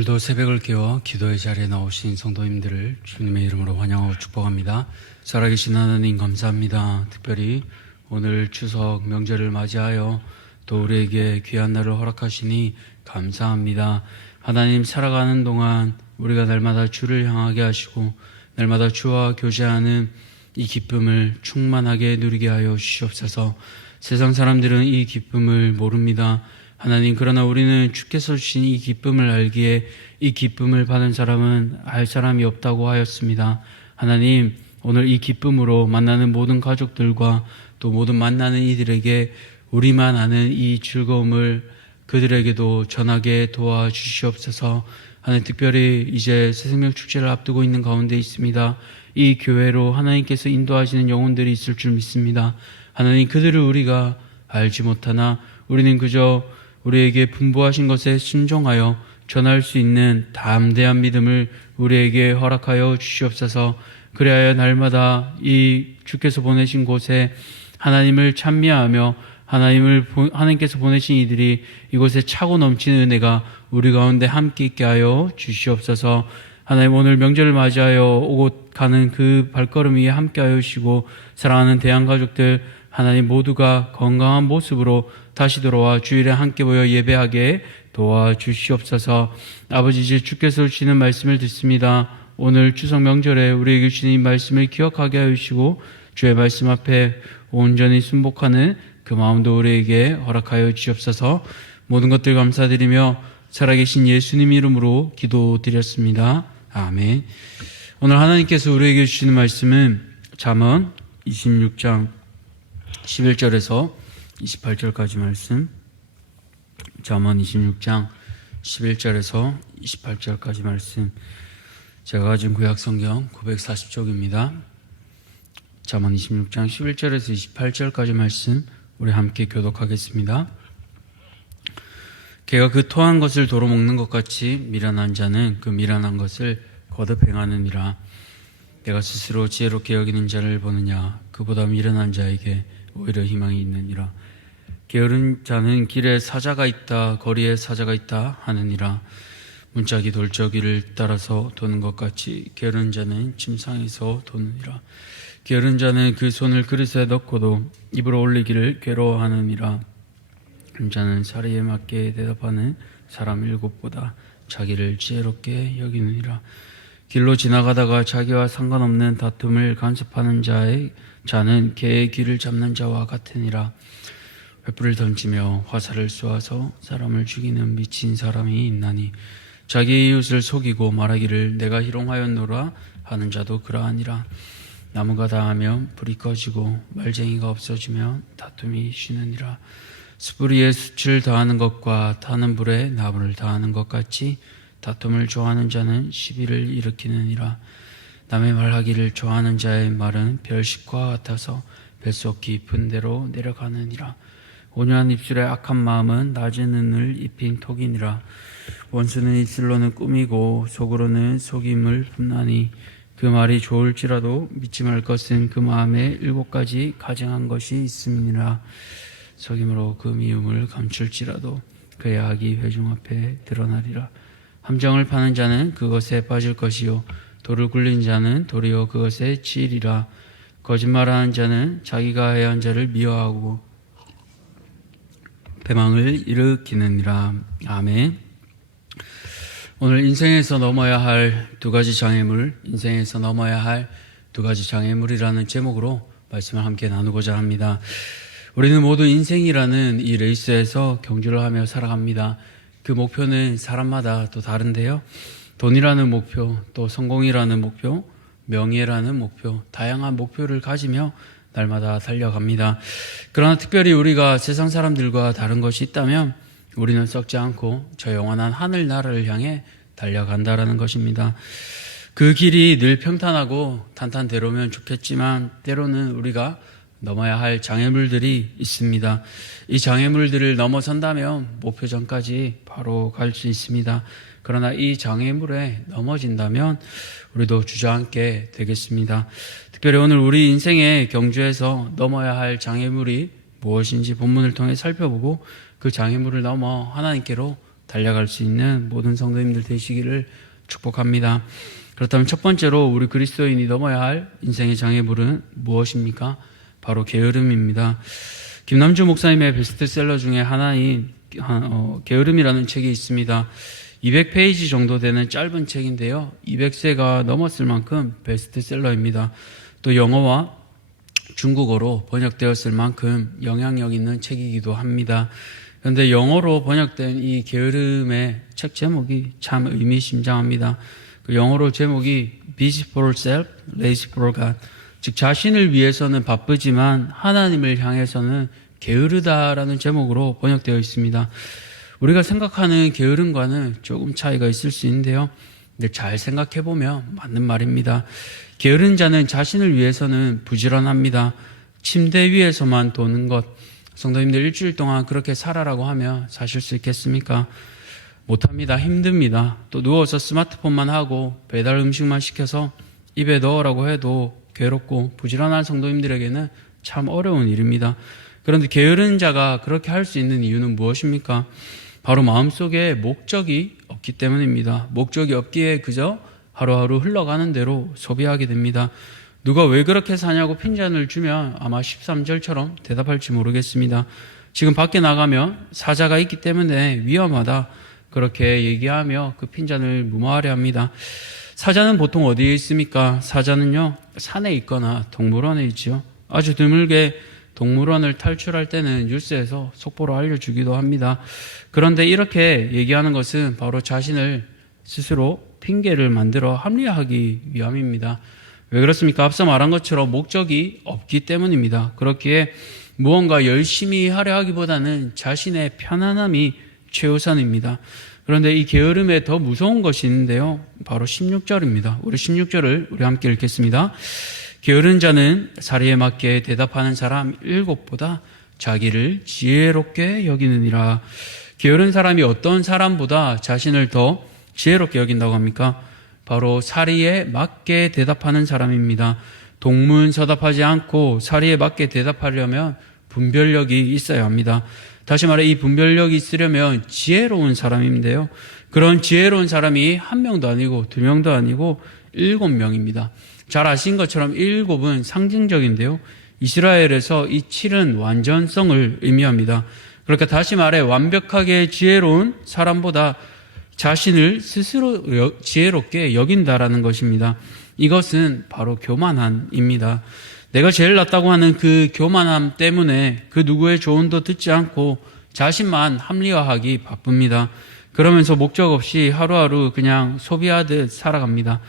오늘도 새벽을 깨워 기도의 자리에 나오신 성도님들을 주님의 이름으로 환영하고 축복합니다. 살아계신 하나님 감사합니다. 특별히 오늘 추석 명절을 맞이하여 또 우리에게 귀한 날을 허락하시니 감사합니다. 하나님, 살아가는 동안 우리가 날마다 주를 향하게 하시고 날마다 주와 교제하는 이 기쁨을 충만하게 누리게 하여 주시옵소서. 세상 사람들은 이 기쁨을 모릅니다. 하나님, 그러나 우리는 주께서 주신 이 기쁨을 알기에 이 기쁨을 받은 사람은 알 사람이 없다고 하였습니다. 하나님, 오늘 이 기쁨으로 만나는 모든 가족들과 또 모든 만나는 이들에게 우리만 아는 이 즐거움을 그들에게도 전하게 도와주시옵소서. 하나님, 특별히 이제 새생명 축제를 앞두고 있는 가운데 있습니다. 이 교회로 하나님께서 인도하시는 영혼들이 있을 줄 믿습니다. 하나님, 그들을 우리가 알지 못하나 우리는 그저 우리에게 분부하신 것에 순종하여 전할 수 있는 담대한 믿음을 우리에게 허락하여 주시옵소서. 그리하여 날마다 이 주께서 보내신 곳에 하나님을 찬미하며 하나님께서 보내신 이들이 이곳에 차고 넘치는 은혜가 우리 가운데 함께 있게 하여 주시옵소서. 하나님, 오늘 명절을 맞이하여 오고 가는 그 발걸음 위에 함께 하여 주시고 사랑하는 대한가족들 하나님 모두가 건강한 모습으로 다시 돌아와 주일에 함께 모여 예배하게 도와주시옵소서. 아버지, 이제 주께서 주시는 말씀을 듣습니다. 오늘 추석 명절에 우리에게 주신 이 말씀을 기억하게 하여 주시고 주의 말씀 앞에 온전히 순복하는 그 마음도 우리에게 허락하여 주시옵소서. 모든 것들 감사드리며 살아계신 예수님 이름으로 기도드렸습니다. 아멘. 오늘 하나님께서 우리에게 주시는 말씀은 잠언 26장 11절에서 28절까지 말씀, 잠언 26장 11절에서 28절까지 말씀, 제가 가진 구약성경 940쪽입니다. 잠언 26장 11절에서 28절까지 말씀 우리 함께 교독하겠습니다. 개가 그 토한 것을 도로 먹는 것 같이 미련한 자는 그 미련한 것을 거듭 행하느니라. 내가 스스로 지혜롭게 여기는 자를 보느냐, 그보다 미련한 자에게 오히려 희망이 있느니라. 게으른 자는 길에 사자가 있다, 거리에 사자가 있다 하느니라. 문짝이 돌저기를 따라서 도는 것 같이 게으른 자는 침상에서 도느니라. 게으른 자는 그 손을 그릇에 넣고도 입으로 올리기를 괴로워하느니라. 자는 사리에 맞게 대답하는 사람 일곱보다 자기를 지혜롭게 여기느니라. 길로 지나가다가 자기와 상관없는 다툼을 간섭하는 자는 개의 귀를 잡는 자와 같으니라. 횃불을 던지며 화살을 쏘아서 사람을 죽이는 미친 사람이 있나니 자기 이웃을 속이고 말하기를 내가 희롱하였노라 하는 자도 그러하니라. 나무가 다하면 불이 꺼지고 말쟁이가 없어지면 다툼이 쉬느니라. 숯불위에 숯을 더하는 것과 타는 불에 나무를 더하는 것 같이 다툼을 좋아하는 자는 시비를 일으키느니라. 남의 말하기를 좋아하는 자의 말은 별식과 같아서 뱃속 깊은 데로 내려가느니라. 온유한 입술의 악한 마음은 낮은 은을 입힌 톡이니라. 원수는 입술로는 꾸미고 속으로는 속임을 품나니 그 말이 좋을지라도 믿지 말 것은 그 마음에 7가지 가증한 것이 있음이니라. 속임으로 그 미움을 감출지라도 그의 악이 회중 앞에 드러나리라. 함정을 파는 자는 그것에 빠질 것이요 돌을 굴린 자는 도리어 그것에 치이리라. 거짓말하는 자는 자기가 해야 한 자를 미워하고 배망을 일으키느니라. 아멘. 오늘 인생에서 넘어야 할 두 가지 장애물, 인생에서 넘어야 할 두 가지 장애물이라는 제목으로 말씀을 함께 나누고자 합니다. 우리는 모두 인생이라는 이 레이스에서 경주를 하며 살아갑니다. 그 목표는 사람마다 또 다른데요. 돈이라는 목표, 또 성공이라는 목표, 명예라는 목표, 다양한 목표를 가지며 날마다 달려갑니다. 그러나 특별히 우리가 세상 사람들과 다른 것이 있다면 우리는 썩지 않고 저 영원한 하늘나라를 향해 달려간다라는 것입니다. 그 길이 늘 평탄하고 탄탄대로면 좋겠지만 때로는 우리가 넘어야 할 장애물들이 있습니다. 이 장애물들을 넘어선다면 목표점까지 바로 갈 수 있습니다. 그러나 이 장애물에 넘어진다면 우리도 주저앉게 되겠습니다. 특별히 오늘 우리 인생의 경주에서 넘어야 할 장애물이 무엇인지 본문을 통해 살펴보고 그 장애물을 넘어 하나님께로 달려갈 수 있는 모든 성도님들 되시기를 축복합니다. 그렇다면 첫 번째로 우리 그리스도인이 넘어야 할 인생의 장애물은 무엇입니까? 바로 게으름입니다. 김남주 목사님의 베스트셀러 중에 하나인 게으름이라는 책이 있습니다. 200페이지 정도 되는 짧은 책인데요. 200세가 넘었을 만큼 베스트셀러입니다. 또 영어와 중국어로 번역되었을 만큼 영향력 있는 책이기도 합니다. 그런데 영어로 번역된 이 게으름의 책 제목이 참 의미심장합니다. 그 영어로 제목이 Busy for self, lazy for God. 즉 자신을 위해서는 바쁘지만 하나님을 향해서는 게으르다라는 제목으로 번역되어 있습니다. 우리가 생각하는 게으름과는 조금 차이가 있을 수 있는데요. 근데 잘 생각해보면 맞는 말입니다. 게으른 자는 자신을 위해서는 부지런합니다. 침대 위에서만 도는 것. 성도님들 일주일 동안 그렇게 살아라고 하면 사실 수 있겠습니까? 못합니다. 힘듭니다. 또 누워서 스마트폰만 하고 배달 음식만 시켜서 입에 넣으라고 해도 괴롭고 부지런한 성도님들에게는 참 어려운 일입니다. 그런데 게으른 자가 그렇게 할 수 있는 이유는 무엇입니까? 바로 마음속에 목적이 없기 때문입니다. 목적이 없기에 그저 하루하루 흘러가는 대로 소비하게 됩니다. 누가 왜 그렇게 사냐고 핀잔을 주면 아마 13절처럼 대답할지 모르겠습니다. 지금 밖에 나가면 사자가 있기 때문에 위험하다. 그렇게 얘기하며 그 핀잔을 무마하려 합니다. 사자는 보통 어디에 있습니까? 사자는요, 산에 있거나 동물원에 있죠. 아주 드물게 동물원을 탈출할 때는 뉴스에서 속보로 알려주기도 합니다. 그런데 이렇게 얘기하는 것은 바로 자신을 스스로 핑계를 만들어 합리화하기 위함입니다. 왜 그렇습니까? 앞서 말한 것처럼 목적이 없기 때문입니다. 그렇기에 무언가 열심히 하려 하기보다는 자신의 편안함이 최우선입니다. 그런데 이 게으름에 더 무서운 것이 있는데요. 바로 16절입니다. 우리 16절을 우리 함께 읽겠습니다. 게으른 자는 사리에 맞게 대답하는 사람 7보다 자기를 지혜롭게 여기느니라. 게으른 사람이 어떤 사람보다 자신을 더 지혜롭게 여긴다고 합니까? 바로 사리에 맞게 대답하는 사람입니다. 동문서답하지 않고 사리에 맞게 대답하려면 분별력이 있어야 합니다. 다시 말해 이 분별력이 있으려면 지혜로운 사람인데요. 그런 지혜로운 사람이 1명도 아니고 2명도 아니고 7명입니다. 잘 아신 것처럼 7은 상징적인데요. 이스라엘에서 이 7은 완전성을 의미합니다. 그러니까 다시 말해 완벽하게 지혜로운 사람보다 자신을 스스로 지혜롭게 여긴다라는 것입니다. 이것은 바로 교만함입니다. 내가 제일 낫다고 하는 그 교만함 때문에 그 누구의 조언도 듣지 않고 자신만 합리화하기 바쁩니다. 그러면서 목적 없이 하루하루 그냥 소비하듯 살아갑니다.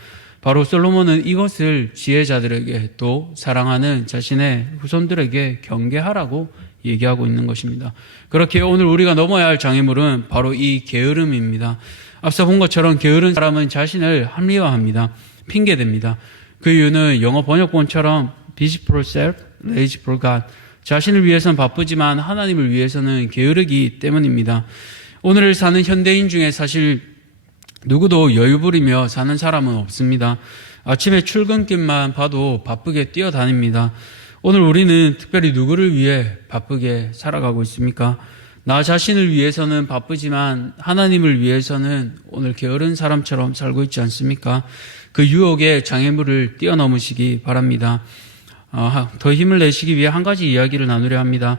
바로 솔로몬은 이것을 지혜자들에게 또 사랑하는 자신의 후손들에게 경계하라고 얘기하고 있는 것입니다. 그렇게 오늘 우리가 넘어야 할 장애물은 바로 이 게으름입니다. 앞서 본 것처럼 게으른 사람은 자신을 합리화합니다. 핑계댑니다. 그 이유는 영어 번역본처럼 busy for self, lazy for God. 자신을 위해서는 바쁘지만 하나님을 위해서는 게으르기 때문입니다. 오늘을 사는 현대인 중에 사실 누구도 여유 부리며 사는 사람은 없습니다. 아침에 출근길만 봐도 바쁘게 뛰어다닙니다. 오늘 우리는 특별히 누구를 위해 바쁘게 살아가고 있습니까? 나 자신을 위해서는 바쁘지만 하나님을 위해서는 오늘 게으른 사람처럼 살고 있지 않습니까? 그 유혹의 장애물을 뛰어넘으시기 바랍니다. 더 힘을 내시기 위해 한 가지 이야기를 나누려 합니다.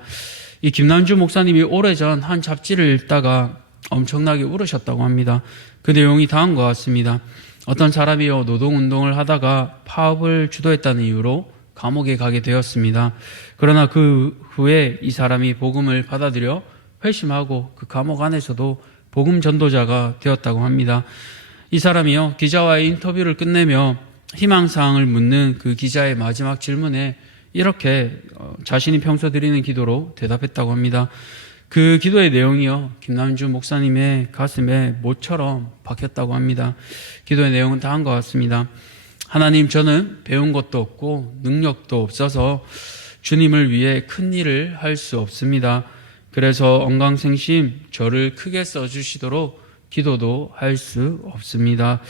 이 김남주 목사님이 오래전 한 잡지를 읽다가 엄청나게 울으셨다고 합니다. 그 내용이 다음과 같습니다. 어떤 사람이요 노동운동을 하다가 파업을 주도했다는 이유로 감옥에 가게 되었습니다. 그러나 그 후에 이 사람이 복음을 받아들여 회심하고 그 감옥 안에서도 복음 전도자가 되었다고 합니다. 이 사람이요 기자와의 인터뷰를 끝내며 희망사항을 묻는 그 기자의 마지막 질문에 이렇게 자신이 평소 드리는 기도로 대답했다고 합니다. 그 기도의 내용이요 김남주 목사님의 가슴에 못처럼 박혔다고 합니다. 기도의 내용은 다음과 같습니다. 하나님, 저는 배운 것도 없고 능력도 없어서 주님을 위해 큰 일을 할 수 없습니다. 그래서 언강생심 저를 크게 써주시도록 기도도 할 수 없습니다.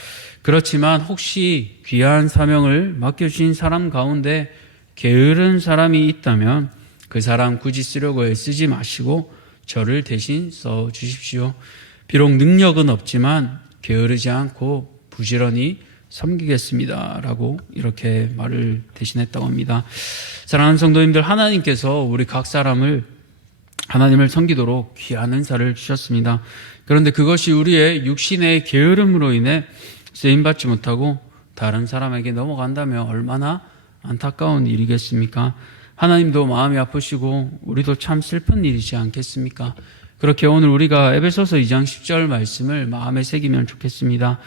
그렇지만 혹시 귀한 사명을 맡겨주신 사람 가운데 게으른 사람이 있다면 그 사람 굳이 쓰려고 애쓰지 마시고 저를 대신 써주십시오. 비록 능력은 없지만 게으르지 않고 부지런히 섬기겠습니다 라고 이렇게 말을 대신했다고 합니다. 사랑하는 성도님들, 하나님께서 우리 각 사람을 하나님을 섬기도록 귀한 은사를 주셨습니다. 그런데 그것이 우리의 육신의 게으름으로 인해 쓰임받지 못하고 다른 사람에게 넘어간다면 얼마나 안타까운 일이겠습니까? 하나님도 마음이 아프시고 우리도 참 슬픈 일이지 않겠습니까? 그렇게 오늘 우리가 에베소서 2장 10절 말씀을 마음에 새기면 좋겠습니다.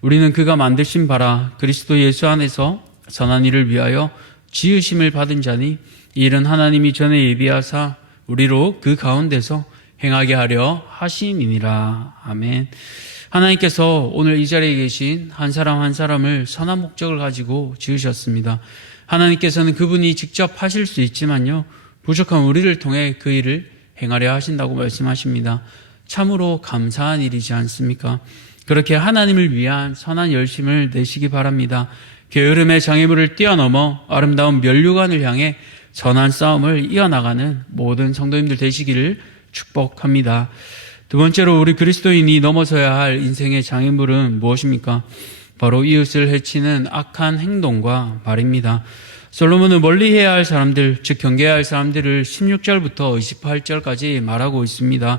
우리는 그가 만드신 바라 그리스도 예수 안에서 선한 일을 위하여 지으심을 받은 자니 이 일은 하나님이 전에 예비하사 우리로 그 가운데서 행하게 하려 하심이니라. 아멘. 하나님께서 오늘 이 자리에 계신 한 사람 한 사람을 선한 목적을 가지고 지으셨습니다. 하나님께서는 그분이 직접 하실 수 있지만요, 부족한 우리를 통해 그 일을 행하려 하신다고 말씀하십니다. 참으로 감사한 일이지 않습니까? 그렇게 하나님을 위한 선한 열심을 내시기 바랍니다. 게으름의 장애물을 뛰어넘어 아름다운 면류관을 향해 선한 싸움을 이어나가는 모든 성도님들 되시기를 축복합니다. 두 번째로 우리 그리스도인이 넘어서야 할 인생의 장애물은 무엇입니까? 바로 이웃을 해치는 악한 행동과 말입니다. 솔로몬은 멀리해야 할 사람들, 즉 경계해야 할 사람들을 16절부터 28절까지 말하고 있습니다.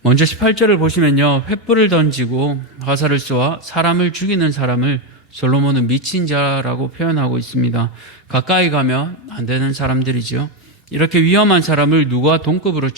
먼저 18절을 보시면요, 횃불을 던지고 화살을 쏘아 사람을 죽이는 사람을 솔로몬은 미친 자라고 표현하고 있습니다. 가까이 가면 안 되는 사람들이죠. 이렇게 위험한 사람을 누가 동급으로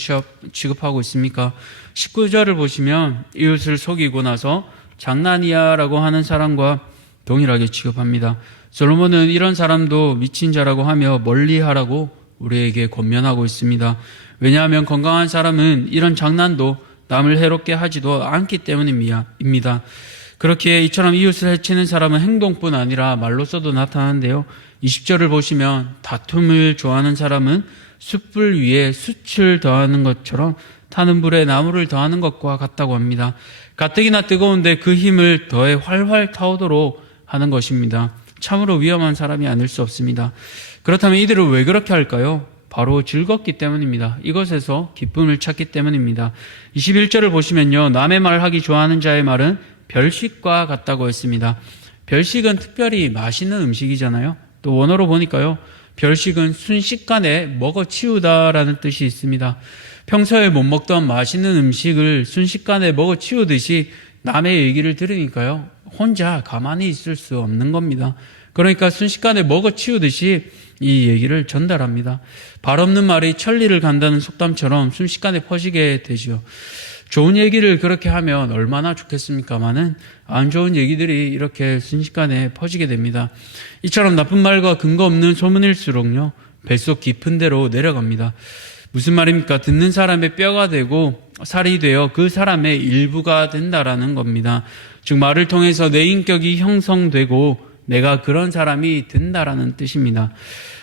취급하고 있습니까? 19절을 보시면 이웃을 속이고 나서 장난이야 라고 하는 사람과 동일하게 취급합니다. 솔로몬은 이런 사람도 미친 자라고 하며 멀리하라고 우리에게 권면하고 있습니다. 왜냐하면 건강한 사람은 이런 장난도 남을 해롭게 하지도 않기 때문입니다. 그렇기에 이처럼 이웃을 해치는 사람은 행동뿐 아니라 말로서도 나타나는데요, 20절을 보시면 다툼을 좋아하는 사람은 숯불 위에 숯을 더하는 것처럼 타는 불에 나무를 더하는 것과 같다고 합니다. 가뜩이나 뜨거운데 그 힘을 더해 활활 타오도록 하는 것입니다. 참으로 위험한 사람이 아닐 수 없습니다. 그렇다면 이들은 왜 그렇게 할까요? 바로 즐겁기 때문입니다. 이것에서 기쁨을 찾기 때문입니다. 21절을 보시면요, 남의 말을 하기 좋아하는 자의 말은 별식과 같다고 했습니다. 별식은 특별히 맛있는 음식이잖아요. 또 원어로 보니까요, 별식은 순식간에 먹어치우다라는 뜻이 있습니다. 평소에 못 먹던 맛있는 음식을 순식간에 먹어치우듯이 남의 얘기를 들으니까요, 혼자 가만히 있을 수 없는 겁니다. 그러니까 순식간에 먹어치우듯이 이 얘기를 전달합니다. 발 없는 말이 천리를 간다는 속담처럼 순식간에 퍼지게 되죠. 좋은 얘기를 그렇게 하면 얼마나 좋겠습니까마는 안 좋은 얘기들이 이렇게 순식간에 퍼지게 됩니다. 이처럼 나쁜 말과 근거 없는 소문일수록요, 뱃속 깊은 데로 내려갑니다. 무슨 말입니까? 듣는 사람의 뼈가 되고 살이 되어 그 사람의 일부가 된다라는 겁니다. 즉 말을 통해서 내 인격이 형성되고 내가 그런 사람이 된다라는 뜻입니다.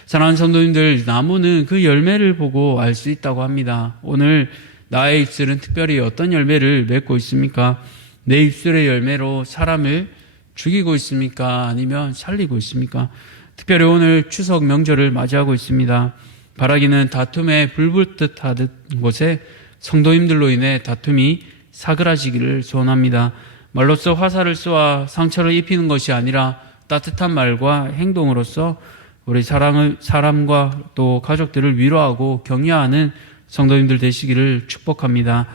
사랑하는 성도님들, 나무는 그 열매를 보고 알 수 있다고 합니다. 오늘 나의 입술은 특별히 어떤 열매를 맺고 있습니까? 내 입술의 열매로 사람을 죽이고 있습니까? 아니면 살리고 있습니까? 특별히 오늘 추석 명절을 맞이하고 있습니다. 바라기는 다툼에 불붙듯 하듯 곳에 성도님들로 인해 다툼이 사그라지기를 소원합니다. 말로써 화살을 쏘아 상처를 입히는 것이 아니라 따뜻한 말과 행동으로서 우리 사람과 또 가족들을 위로하고 격려하는 성도님들 되시기를 축복합니다.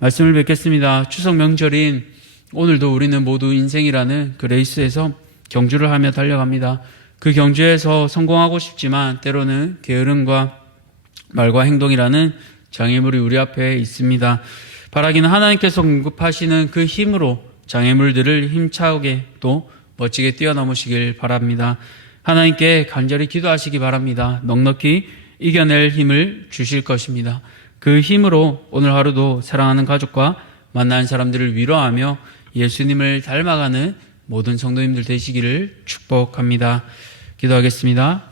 말씀을 뵙겠습니다. 추석 명절인 오늘도 우리는 모두 인생이라는 그 레이스에서 경주를 하며 달려갑니다. 그 경주에서 성공하고 싶지만 때로는 게으름과 말과 행동이라는 장애물이 우리 앞에 있습니다. 바라기는 하나님께서 공급하시는 그 힘으로 장애물들을 힘차게 또 멋지게 뛰어넘으시길 바랍니다. 하나님께 간절히 기도하시기 바랍니다. 넉넉히 이겨낼 힘을 주실 것입니다. 그 힘으로 오늘 하루도 사랑하는 가족과 만나는 사람들을 위로하며 예수님을 닮아가는 모든 성도님들 되시기를 축복합니다. 기도하겠습니다.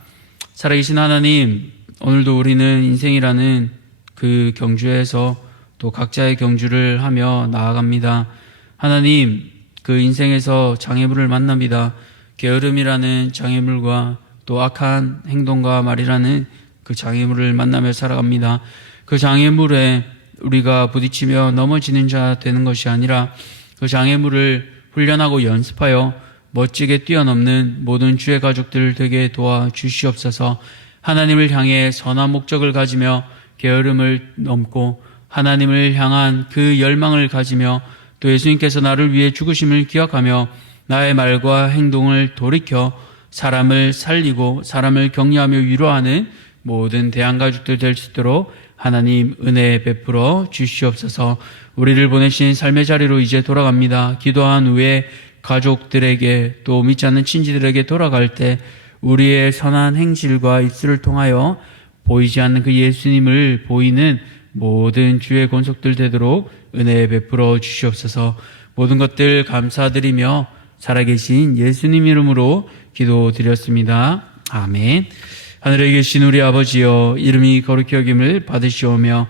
살아계신 하나님, 오늘도 우리는 인생이라는 그 경주에서 또 각자의 경주를 하며 나아갑니다. 하나님, 그 인생에서 장애물을 만납니다. 게으름이라는 장애물과 또 악한 행동과 말이라는 그 장애물을 만나며 살아갑니다. 그 장애물에 우리가 부딪히며 넘어지는 자 되는 것이 아니라 그 장애물을 훈련하고 연습하여 멋지게 뛰어넘는 모든 주의 가족들 되게 도와주시옵소서. 하나님을 향해 선한 목적을 가지며 게으름을 넘고 하나님을 향한 그 열망을 가지며 또 예수님께서 나를 위해 죽으심을 기억하며 나의 말과 행동을 돌이켜 사람을 살리고 사람을 격려하며 위로하는 모든 대한가족들 될 수 있도록 하나님 은혜 베풀어 주시옵소서. 우리를 보내신 삶의 자리로 이제 돌아갑니다. 기도한 후에 가족들에게 또 믿지 않는 친지들에게 돌아갈 때 우리의 선한 행실과 입술을 통하여 보이지 않는 그 예수님을 보이는 모든 주의 권속들 되도록 은혜 베풀어 주시옵소서. 모든 것들 감사드리며 살아계신 예수님 이름으로 기도드렸습니다. 아멘. 하늘에 계신 우리 아버지여, 이름이 거룩히 여김을 받으시오며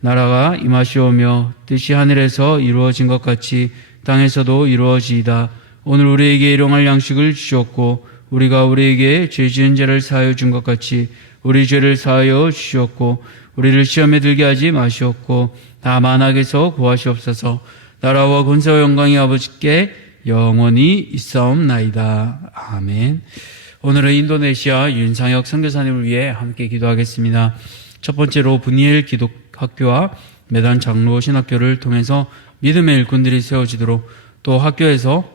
나라가 임하시오며 뜻이 하늘에서 이루어진 것 같이 땅에서도 이루어지이다. 오늘 우리에게 일용할 양식을 주셨고 우리가 우리에게 죄 지은 자를 사하여 준 것 같이 우리 죄를 사하여 주셨고 우리를 시험에 들게 하지 마시옵고 다만 악에서 구하시옵소서. 나라와 권세와 영광이 아버지께 영원히 있사옵나이다. 아멘. 오늘은 인도네시아 윤상혁 선교사님을 위해 함께 기도하겠습니다. 첫 번째로 분이엘 기독학교와 매단 장로 신학교를 통해서 믿음의 일꾼들이 세워지도록 또 학교에서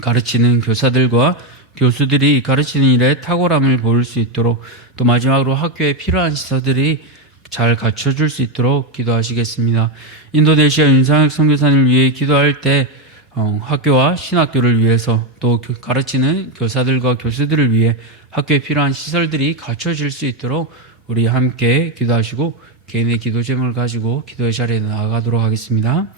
가르치는 교사들과 교수들이 가르치는 일에 탁월함을 보일 수 있도록 또 마지막으로 학교에 필요한 시설들이 잘 갖춰줄 수 있도록 기도하시겠습니다. 인도네시아 윤상혁 선교사님을 위해 기도할 때 학교와 신학교를 위해서 또 가르치는 교사들과 교수들을 위해 학교에 필요한 시설들이 갖춰질 수 있도록 우리 함께 기도하시고 개인의 기도 제목을 가지고 기도의 자리에 나아가도록 하겠습니다.